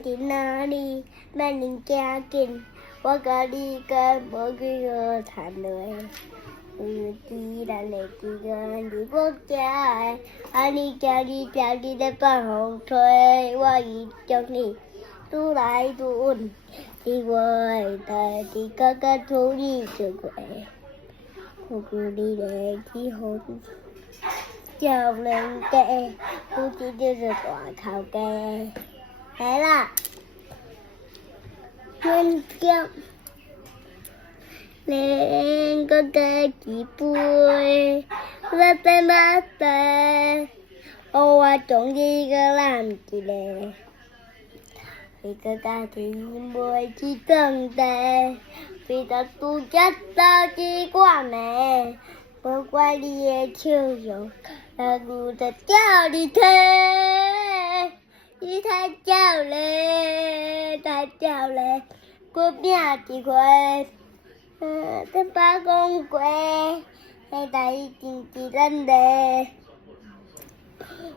在哪里？慢点加紧，我甲你讲无几个谈落。既然的几个你无惊的，你惊你在放风吹，我已将你愈来愈稳，你我的代志刚刚处理就过。我鼓你的起风，叫人家，不知就是大头家。来啦，人家两个加一杯，来杯马杯，我中意个男一个。一个家庭每起长大，为了独家打机关呢，不怪你的笑容，我在叫你听，你太叫嘞，太叫嘞，我拼一回，再把讲过，那代志真难嘞，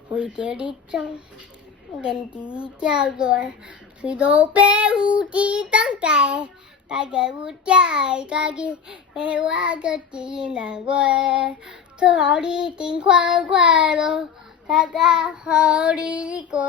为着你种。人地叫做水土白有地当在，大家有家的家己，陪我个一难过，祝好你天快快乐，大家好你过。